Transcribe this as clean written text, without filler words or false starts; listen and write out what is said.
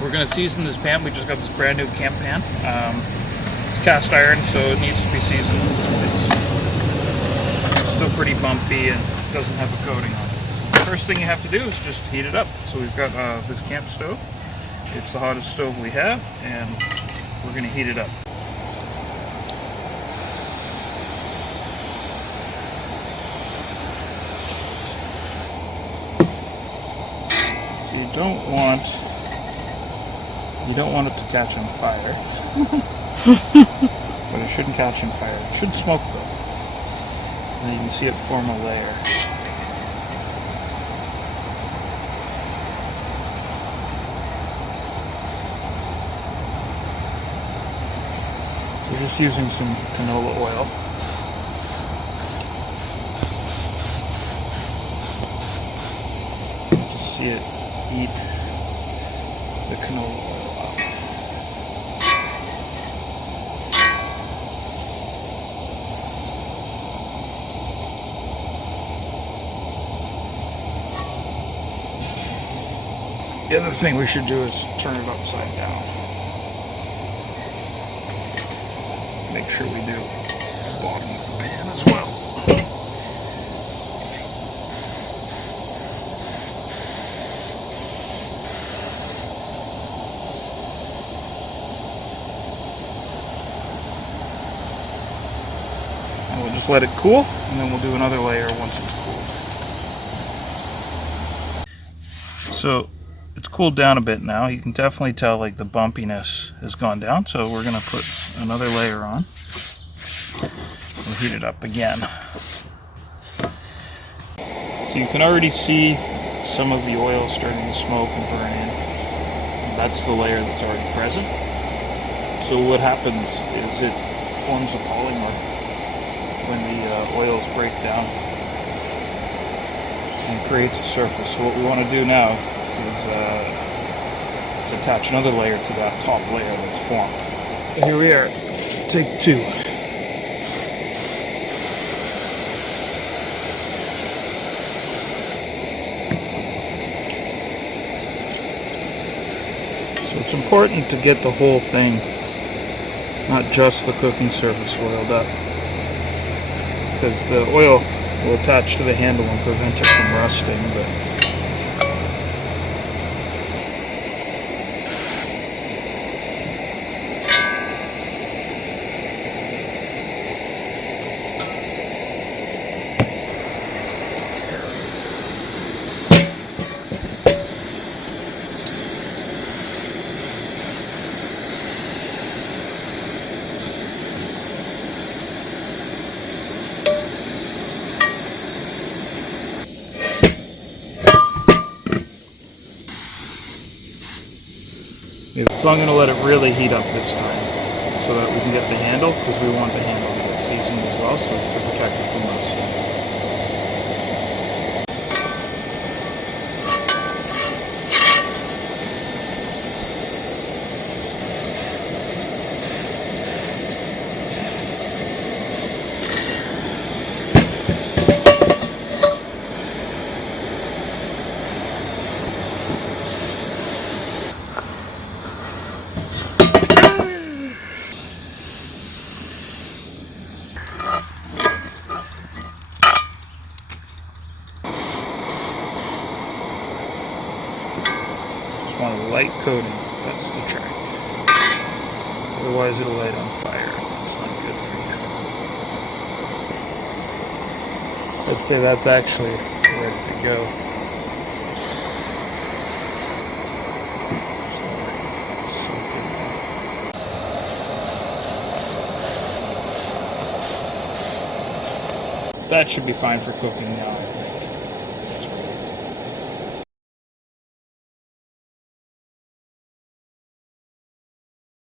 we're going to season this pan. We just got this brand new camp pan. It's cast iron, so it needs to be seasoned. It's still pretty bumpy and doesn't have a coating on it. The first thing you have to do is just heat it up. So we've got this camp stove. It's the hottest stove we have, and we're going to heat it up. You don't want it to catch on fire. But it shouldn't catch on fire. It should smoke though. And you can see it form a layer. So just using some canola oil. Just see it heat the canola oil up. The other thing we should do is turn it upside down. Make sure we do the bottom of the pan as well. And we'll just let it cool, and then we'll do another layer once it's cooled. So it's cooled down a bit now. You can definitely tell like the bumpiness has gone down, so we're going to put another layer on. We'll heat it up again. So you can already see some of the oil starting to smoke and burn in. That's the layer that's already present. So what happens is it forms a polymer when the oils break down and creates a surface. So what we want to do now is attach another layer to that top layer that's formed. Here we are, take two. So it's important to get the whole thing, not just the cooking surface, oiled up, because the oil will attach to the handle and prevent it from rusting. But so I'm going to let it really heat up this time so that we can get the handle, because we want the handle to get seasoned as well, so to protect it from rusting. Want a light coating, that's the trick. Otherwise it'll light on fire. It's not good for you. I'd say that's actually ready to go. That should be fine for cooking now.